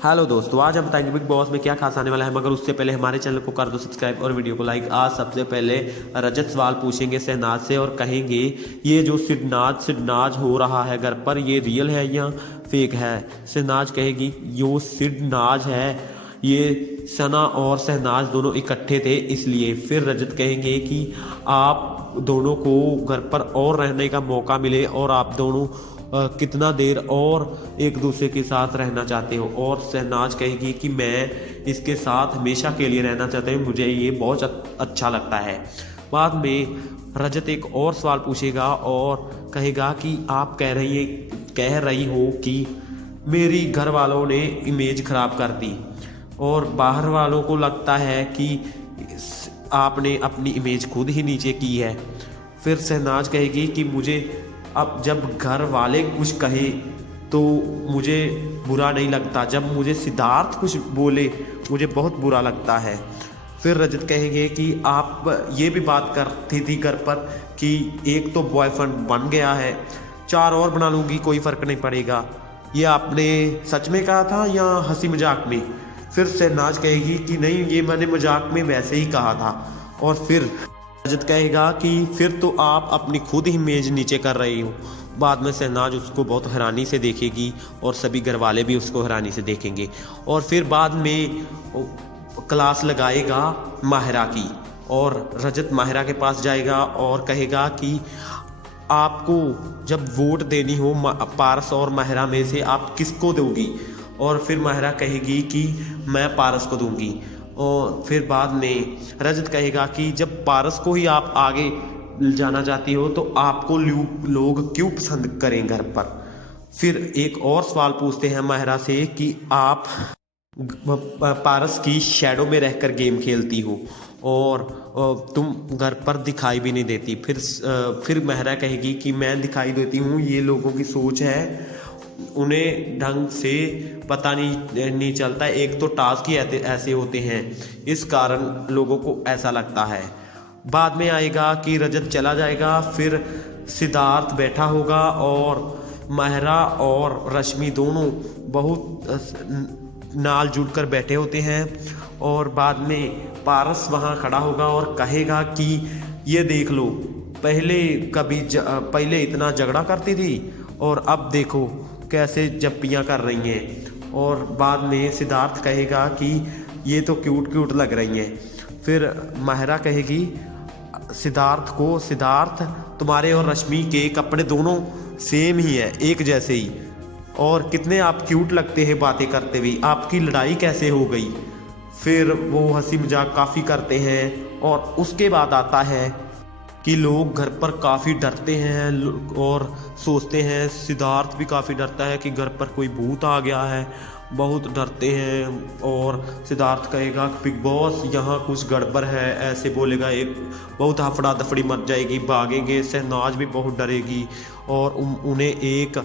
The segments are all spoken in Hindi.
हेलो दोस्तों, आज हम बताएंगे बिग बॉस में क्या खास आने वाला है, मगर उससे पहले हमारे चैनल को कर दो सब्सक्राइब और वीडियो को लाइक। आज सबसे पहले रजत सवाल पूछेंगे शहनाज से और कहेंगे ये जो सिडनाज हो रहा है घर पर, ये रियल है या फेक है। शहनाज कहेगी यो सिडनाज है, ये सना और शहनाज दोनों इकट्ठे थे इसलिए। फिर रजत कहेंगे कि आप दोनों को घर पर और रहने का मौका मिले और आप दोनों कितना देर और एक दूसरे के साथ रहना चाहते हो। और शहनाज कहेगी कि मैं इसके साथ हमेशा के लिए रहना चाहती हूँ, मुझे ये बहुत अच्छा लगता है। बाद में रजत एक और सवाल पूछेगा और कहेगा कि आप कह रही हो कि मेरी घर वालों ने इमेज ख़राब कर दी और बाहर वालों को लगता है कि आपने अपनी इमेज खुद ही नीचे की है। फिर शहनाज कहेगी कि मुझे अब जब घर वाले कुछ कहे तो मुझे बुरा नहीं लगता, जब मुझे सिद्धार्थ कुछ बोले मुझे बहुत बुरा लगता है। फिर रजत कहेंगे कि आप ये भी बात करती थी घर पर कि एक तो बॉयफ्रेंड बन गया है, 4 और बना लूँगी कोई फ़र्क नहीं पड़ेगा, ये आपने सच में कहा था या हंसी मजाक में। फिर शहनाज कहेगी कि नहीं, ये मैंने मजाक में वैसे ही कहा था। और फिर रजत कहेगा कि फिर तो आप अपनी खुद ही इमेज नीचे कर रही हो। बाद में शहनाज उसको बहुत हैरानी से देखेगी और सभी घर वाले भी उसको हैरानी से देखेंगे। और फिर बाद में क्लास लगाएगा माहिरा की और रजत माहिरा के पास जाएगा और कहेगा कि आपको जब वोट देनी हो पारस और माहिरा में से आप किसको दोगी। और फिर माहिरा कहेगी कि मैं पारस को दूंगी। और फिर बाद में रजत कहेगा कि जब पारस को ही आप आगे जाना चाहती हो तो आपको लोग क्यों पसंद करें घर पर। फिर एक और सवाल पूछते हैं माहिरा से कि आप पारस की शैडो में रहकर गेम खेलती हो और तुम घर पर दिखाई भी नहीं देती। फिर माहिरा कहेगी कि मैं दिखाई देती हूँ, ये लोगों की सोच है, उन्हें ढंग से पता नहीं चलता। एक तो टास्क ही ऐसे होते हैं, इस कारण लोगों को ऐसा लगता है। बाद में आएगा कि रजत चला जाएगा, फिर सिद्धार्थ बैठा होगा और माहिरा और रश्मि दोनों बहुत नाल जुड़कर बैठे होते हैं। और बाद में पारस वहाँ खड़ा होगा और कहेगा कि ये देख लो, पहले इतना झगड़ा करती थी और अब देखो कैसे जप्पियाँ कर रही हैं। और बाद में सिद्धार्थ कहेगा कि ये तो क्यूट लग रही हैं। फिर माहिरा कहेगी सिद्धार्थ को, सिद्धार्थ तुम्हारे और रश्मि के कपड़े दोनों सेम ही है, एक जैसे ही, और कितने आप क्यूट लगते हैं बातें करते हुए, आपकी लड़ाई कैसे हो गई। फिर वो हंसी मजाक काफ़ी करते हैं। और उसके बाद आता है कि लोग घर पर काफ़ी डरते हैं और सोचते हैं, सिद्धार्थ भी काफ़ी डरता है कि घर पर कोई भूत आ गया है, बहुत डरते हैं। और सिद्धार्थ कहेगा कि बिग बॉस यहाँ कुछ गड़बड़ है, ऐसे बोलेगा, एक बहुत हफड़ा दफड़ी मच जाएगी, भागेंगे। शहनाज भी बहुत डरेगी और उन्हें एक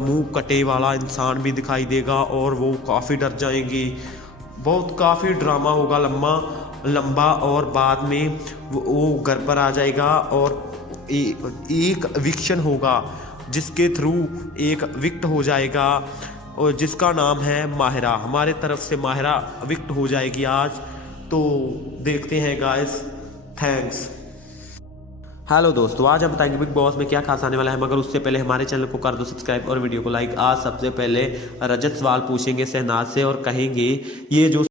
मुंह कटे वाला इंसान भी दिखाई देगा और वो काफ़ी डर जाएंगी। बहुत काफ़ी ड्रामा होगा लंबा। और बाद में वो घर पर आ जाएगा और एक विक्शन होगा जिसके थ्रू एक विक्ट हो जाएगा और जिसका नाम है माहिरा। हमारे तरफ से माहिरा विक्ट हो जाएगी आज। तो देखते हैं गाइस, थैंक्स। हेलो दोस्तों, आज हम बताएंगे बिग बॉस में क्या खास आने वाला है, मगर उससे पहले हमारे चैनल को कर दो सब्सक्राइब और वीडियो को लाइक। आज सबसे पहले रजत सवाल पूछेंगे शहनाज से और कहेंगे ये जो